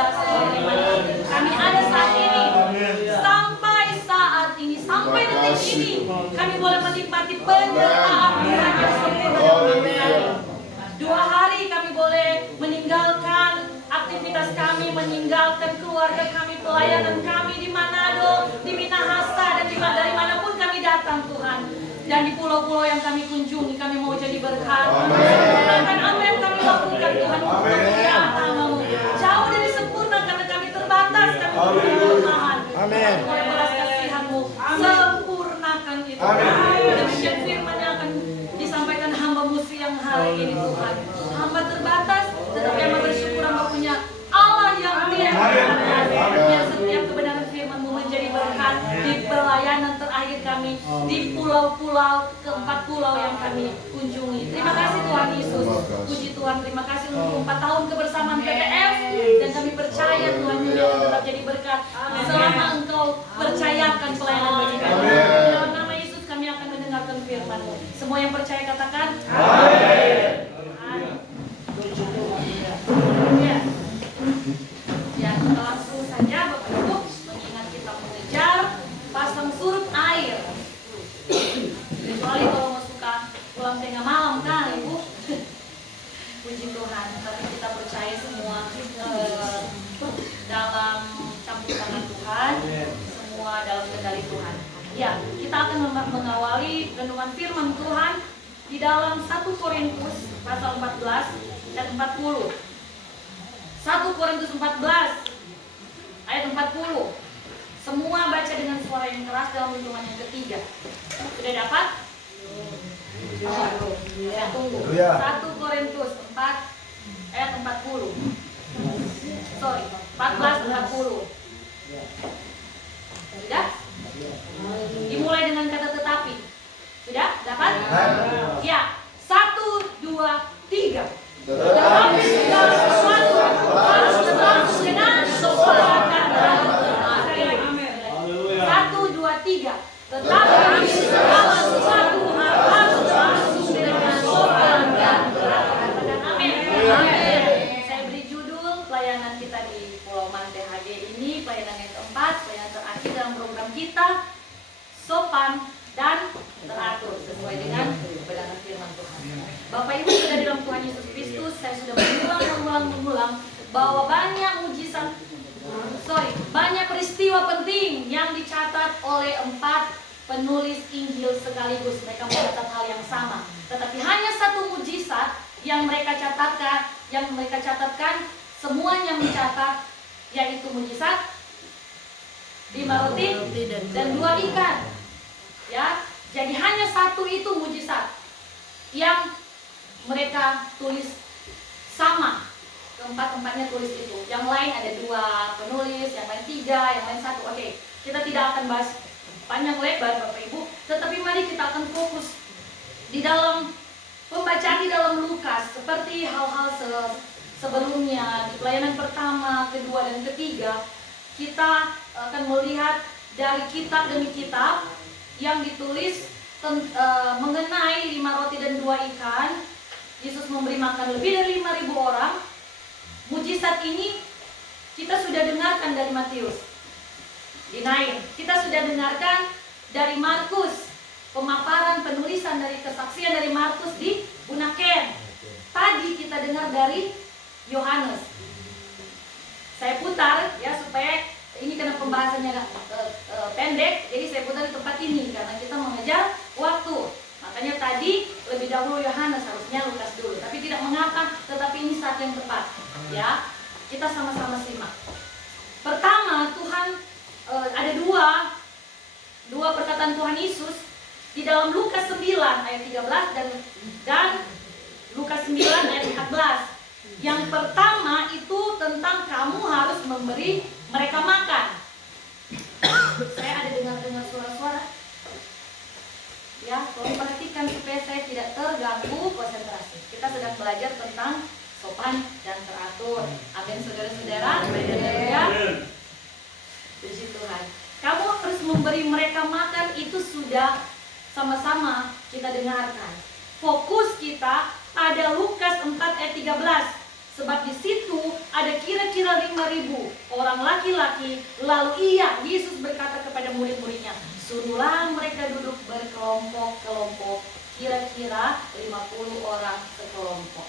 biasa bagaimana kami ada saat ini. Sampai saat ini, sampai detik ini, kami boleh menikmati penyertaan Tuhan yang sempurna dalam hidup kami. 2 hari kami boleh meninggalkan aktivitas kami, meninggalkan keluarga kami, pelayanan kami di Manado, di Minahasa, dan dari manapun kami datang Tuhan. Dan di pulau-pulau yang kami kunjungi, kami mau jadi berkat. Sempurnakan apa yang kami lakukan Tuhan untuk kemuliaan nama-Mu. Jauh dari sempurna karena kami terbatas, kami punya kelemahan. Amin. Oleh belas kasihan-Mu, sempurnakan itu. Demikian firman yang akan disampaikan hamba-Mu siang hari ini Tuhan. Hamba terbatas, tetapi hamba bersyukur hamba punya Allah yang tidak terbatas. Biar setiap kebenaran firman-Mu menjadi berkat di pelayanan terakhir kami, di pulau-pulau, ke-4 pulau yang kami kunjungi. Terima kasih Tuhan Yesus. Puji Tuhan, terima kasih untuk 4 tahun kebersamaan PTF. Dan kami percaya Tuhan Yesus tetap jadi berkat selama Engkau percayakan pelayanan bagi kami. Dalam nama Yesus kami akan mendengarkan firman-Mu. Semua yang percaya katakan amin. Ya, kita langsung saja Bapak Ibu, mengingat kita mengejar pasang surut air. Kecuali kalau mau suka pulang tengah malam kan Ibu. Puji Tuhan, tapi kita percaya semua dalam campur tangan Tuhan, semua dalam kendali Tuhan. Ya, kita akan mengawali renungan firman Tuhan di dalam 1 Korintus pasal 14 dan 40. 1 Korintus 14 ayat 40. Semua baca dengan suara yang keras dalam hitungan yang ketiga. Sudah dapat? Ya, tunggu. 1 Korintus 4 ayat 40. Sorry, 14:40. Sudah? Dimulai dengan kata tetapi. Sudah? Dapat? Ya. 1, 2, 3. Tetapi segala sesuatu harus berlangsung dengan sopan dan berhati-hati. Sekali lagi. 1, 2, 3. Tetapi segala sesuatu harus berlangsung dengan sopan dan berhati-hati. Amin. Amin. Saya beri judul pelayanan kita di Pulau Mante HG ini, pelayanan yang keempat, pelayanan terakhir dalam program kita, sopan dan teratur sesuai dengan kebenaran firman Tuhan. Bapak Ibu sudah di dalam Tuhan Yesus Kristus, saya sudah mengulang bahwa banyak peristiwa penting yang dicatat oleh 4 penulis Injil sekaligus. Mereka mencatat hal yang sama, tetapi hanya satu mujizat yang mereka catatkan, semuanya mencatat, yaitu mujizat 5 roti dan 2 ikan. Ya, jadi hanya satu itu mujizat yang mereka tulis sama. Keempat-empatnya tulis itu. Yang lain ada 2 penulis, yang lain 3, yang lain 1. Oke, kita tidak akan bahas panjang lebar Bapak Ibu, tetapi mari kita akan fokus di dalam pembacaan di dalam Lukas, seperti hal-hal sebelumnya di pelayanan pertama, kedua, dan ketiga. Kita akan melihat dari kitab demi kitab yang ditulis mengenai 5 roti dan 2 ikan. Yesus memberi makan lebih dari 5.000 orang. Mujizat ini kita sudah dengarkan dari Matius di Nain. Kita sudah dengarkan dari Markus, pemaparan penulisan dari kesaksian dari Markus di Bunaken. Tadi kita dengar dari Yohanes. Saya putar ya supaya ini karena pembahasannya pendek, jadi saya putar di tempat ini karena kita mengejar waktu. Makanya tadi lebih dahulu Yohanes, harusnya Lukas dulu, tapi tidak mengapa, tetapi ini saat yang tepat. Ya, kita sama-sama simak. Pertama, Tuhan ada dua perkataan Tuhan Yesus di dalam Lukas 9 ayat 13 dan Lukas 9 ayat 14. Yang pertama itu tentang kamu harus memberi mereka makan. Saya ada dengar suara-suara. Ya, tolong perhatikan supaya saya tidak terganggu konsentrasi. Kita sedang belajar tentang sopan dan teratur. Amin, saudara-saudara. Ya. Puji Tuhan. Kamu harus memberi mereka makan, itu sudah sama-sama kita dengarkan. Fokus kita pada Lukas 4 ayat 13. Sebab di situ ada kira-kira 5.000 orang laki-laki. Lalu Yesus berkata kepada murid-muridnya, suruhlah mereka duduk berkelompok-kelompok, kira-kira 50 orang sekelompok.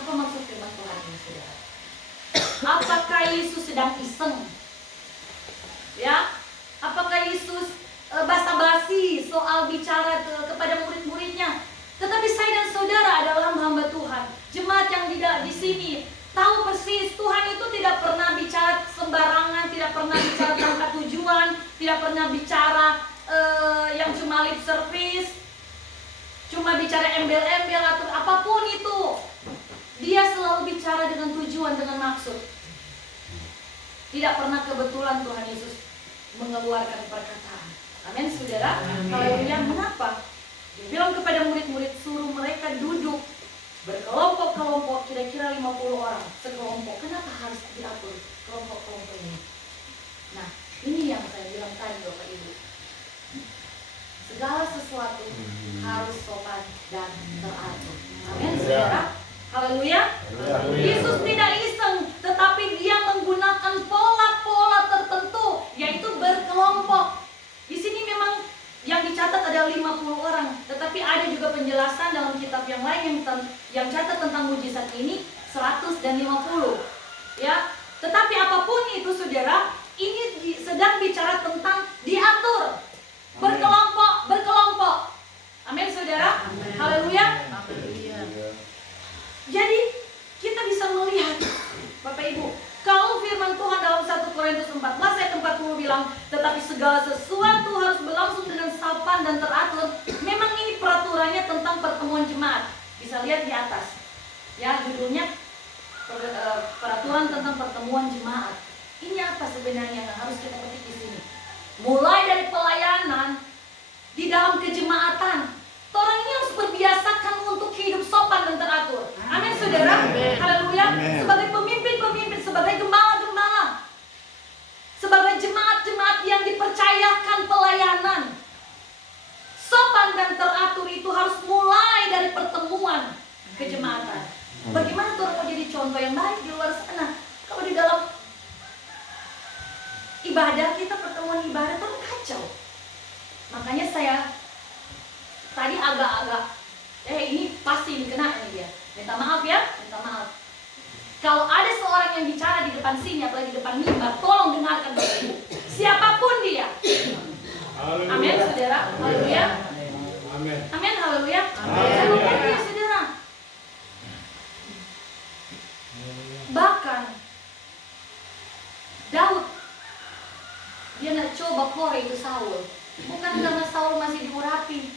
Apa maksud firman Tuhan ini, saudara? Apakah Yesus sedang iseng? Ya, apakah Yesus basa-basi soal bicara kepada murid-muridnya? Tetapi saya dan saudara adalah hamba Tuhan, jemaat yang di sini tahu persis Tuhan itu tidak pernah bicara sembarangan, tidak pernah bicara tanpa tujuan, tidak pernah bicara yang cuma lip service, cuma bicara embel-embel atau apapun itu. Dia selalu bicara dengan tujuan, dengan maksud. Tidak pernah kebetulan Tuhan Yesus mengeluarkan perkataan. Amin, saudara. Haleluya. Mengapa? Dia bilang kepada murid-murid, suruh mereka duduk berkelompok-kelompok, kira-kira 50 orang sekelompok. Kenapa harus diatur kelompok-kelompok ini? Nah, ini yang saya bilang tadi, Bapak Ibu. Segala sesuatu harus sopan dan teratur. Amin, saudara. Haleluya. Yesus tidak iseng, tetapi dia menggunakan pola-pola tertentu, yaitu berkelompok. Di sini memang yang dicatat ada 50 orang, tetapi ada juga penjelasan dalam kitab yang lain yang catat tentang mujizat ini 100 dan 50. Ya, tetapi apapun itu, saudara, ini sedang bicara tentang diatur, berkelompok. Amin, saudara. Haleluya. Jadi kita bisa melihat, Bapak Ibu, kalau firman Tuhan dalam 1 Korintus 14 ayat 40 bilang, tetapi segala sesuatu harus berlangsung dengan sopan dan teratur. Memang ini peraturannya tentang pertemuan jemaat. Bisa lihat di atas. Ya, judulnya peraturan tentang pertemuan jemaat. Ini apa sebenarnya yang harus kita petik di sini? Mulai dari pelayanan di dalam kejemaatan. Orang ini harus berbiasakan untuk hidup sopan dan teratur. Amin, saudara. Haleluya. Sebagai pemimpin-pemimpin, sebagai gembala-gembala, sebagai jemaat-jemaat yang dipercayakan pelayanan, sopan dan teratur itu harus mulai dari pertemuan kejemaatan. Bagaimana Tuhan mau jadi contoh yang baik di luar sana? Kalau di dalam ibadah kita, pertemuan ibadah itu kacau. Makanya saya tadi agak-agak ini pasti kena ini dia. Minta maaf ya, minta maaf. Kalau ada seorang yang bicara di depan sini, apalagi di depan mimbar, tolong dengarkan Bapak Ibu. Siapapun dia. Amin, saudara. Haleluya. Amin. Amin, haleluya. Siapapun dia, saudara. Bahkan Daud, dia nak coba kore itu Saul. Bukan karena Saul masih diurapi,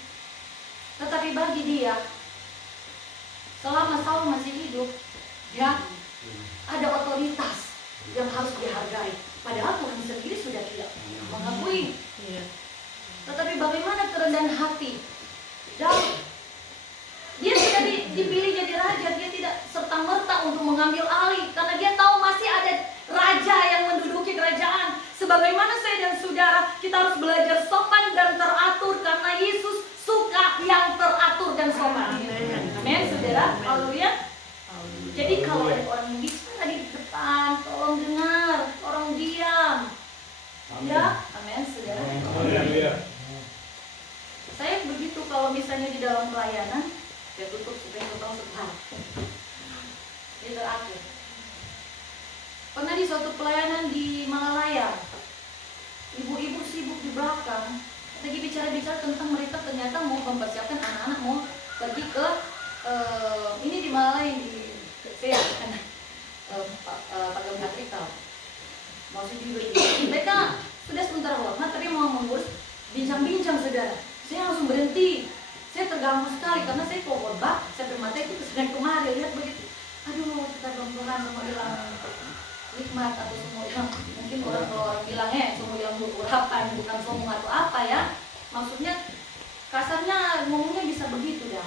tetapi bagi dia, selama Saul masih hidup, ya ada otoritas yang harus dihargai. Padahal Tuhan sendiri sudah tidak mengakui. Tetapi bagaimana kerendahan hati Daud? Dia tidak dipilih jadi raja, dia tidak serta-merta untuk mengambil alih, karena dia tahu masih ada raja yang menduduki kerajaan. Sebagaimana saya dan saudara, kita harus belajar sopan dan teratur, karena Yesus suka yang teratur dan sopan. Amin, saudara. Haleluya. Jadi kalau ada orang yang bicara di depan, tolong dengar, tolong diam. Ya, amin, saudara. Saya begitu kalau misalnya di dalam pelayanan, saya tutup supaya tahu sebentar. Ini terakhir. Pernah di suatu pelayanan di Malalaya, ibu-ibu sibuk di belakang, lagi bicara-bicara tentang mereka ternyata mau mempersiapkan anak-anak mau pergi ke ini di Malalaya di saya Pak Gembala Trikal. Maksudnya mereka sudah sebentar hormat tapi mau mengurus bincang-bincang, saudara. Saya langsung berhenti. Saya terganggu sekali karena saya kok khotbah sampai mata itu kesana kemari, lihat begitu. Aduh, kita Tuhan semua bilang nikmat atau semua yang mungkin orang bilangnya semua yang urapan bukan sombong atau apa ya. Maksudnya kasarnya ngomongnya bisa begitu dah.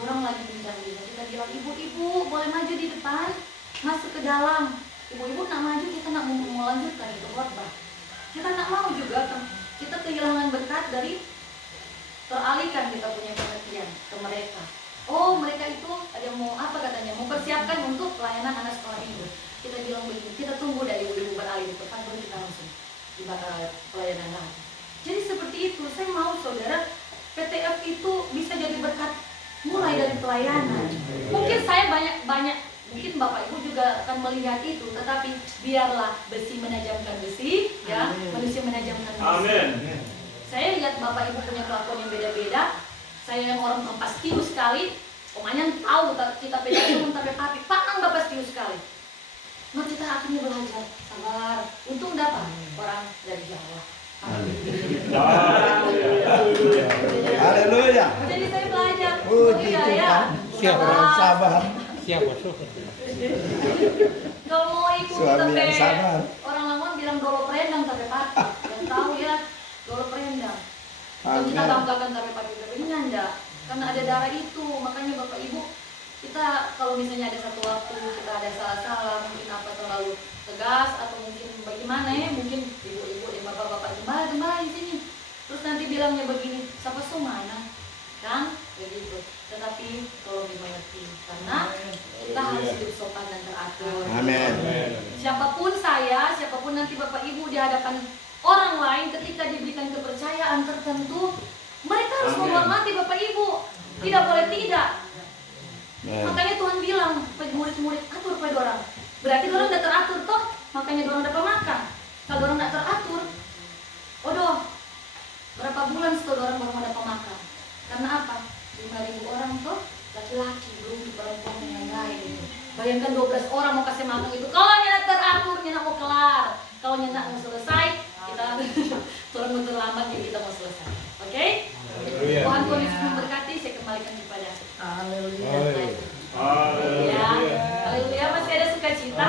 Orang lagi bincang-bincang, kita bilang ibu-ibu boleh maju di depan, masuk ke dalam. Ibu-ibu nak maju, kita nak mau melanjutkan itu khotbah. Kita nak mau juga kan kita kehilangan berkat dari teralihkan kita punya perhatian ke mereka. Oh, mereka itu ada mau apa katanya, mau persiapkan untuk pelayanan anak sekolah minggu. Kita bilang begini, kita tunggu dari ibu-ibu beralih di depan, baru kita langsung dibakar pelayanan lagi. Jadi seperti itu, saya mau saudara, PTF itu bisa jadi berkat mulai dari pelayanan. Mungkin saya banyak, mungkin Bapak Ibu juga akan melihat itu, tetapi biarlah besi menajamkan besi, ya, manusia menajamkan manusia. Amin. Saya lihat Bapak Ibu punya kelakuan yang beda-beda. Saya yang orang pastiu sekali, omanya tahu kita beda cuma tapi papi, pakang Bapak pastiu sekali. Nah kita akhirnya belajar sabar. Untung dapat orang dari Jawa. Haleluya. Jadi saya belajar. Puji Iya, ya. Tuhan. Siapa yang sabar? Siapa tuh? Kalau mau ikut Suami yang tapi sabar. orang Lamongan bilang dolo prendang tapi papi. Yang tahu ya dolo prendang. Dan kita Amin. banggakan tapi papi ini enggak. Karena ada darah itu, makanya Bapak Ibu kita kalau misalnya ada satu waktu kita ada salah-salah, mungkin apa terlalu tegas atau mungkin bagaimana ya, mungkin ibu-ibu dan bapak-bapak gembala di sini, terus nanti bilangnya begini, siapa sumana, kan begitu. Tetapi tolong dimengerti karena kita harus hidup sopan dan teratur. Amin. Siapapun saya, siapapun nanti Bapak Ibu di hadapan orang lain ketika diberikan kepercayaan tertentu, mereka harus menghormati Bapak Ibu, tidak boleh tidak. Makanya Tuhan bilang, murid-murid atur pada orang. Berarti orang tidak teratur toh, makanya orang dapat makan. Kalau orang tidak teratur, odoh, berapa bulan setelah orang baru mau dapat makan? Karena apa? 5.000 orang toh, laki-laki, belum perempuan yang lain. Bayangkan 12 orang mau kasih makan itu. Kalau nyenak teratur, nyenak mau kelar. Kalau nyenak mau selesai, kita turun mau terlambat, jadi kita mau selesai. Oke? Tuhan Yesus memberkati, saya kembalikan kepada Haleluya. Ya, haleluya, masih ada sukacita.